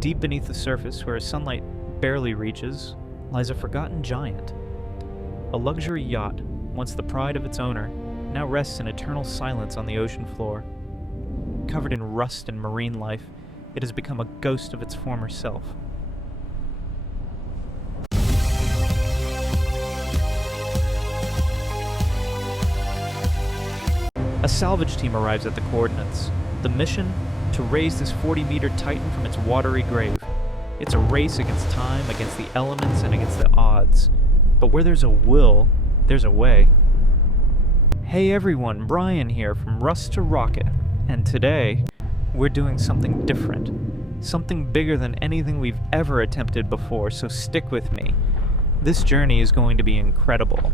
Deep beneath the surface, where sunlight barely reaches, lies a forgotten giant. A luxury yacht, once the pride of its owner, now rests in eternal silence on the ocean floor. Covered in rust and marine life, it has become a ghost of its former self. A salvage team arrives at the coordinates. The mission? To raise this 40-meter titan from its watery grave. It's a race against time, against the elements, and against the odds. But where there's a will, there's a way. Hey everyone, Brian here from Rust to Rocket. And today, we're doing something different. Something bigger than anything we've ever attempted before, so stick with me. This journey is going to be incredible.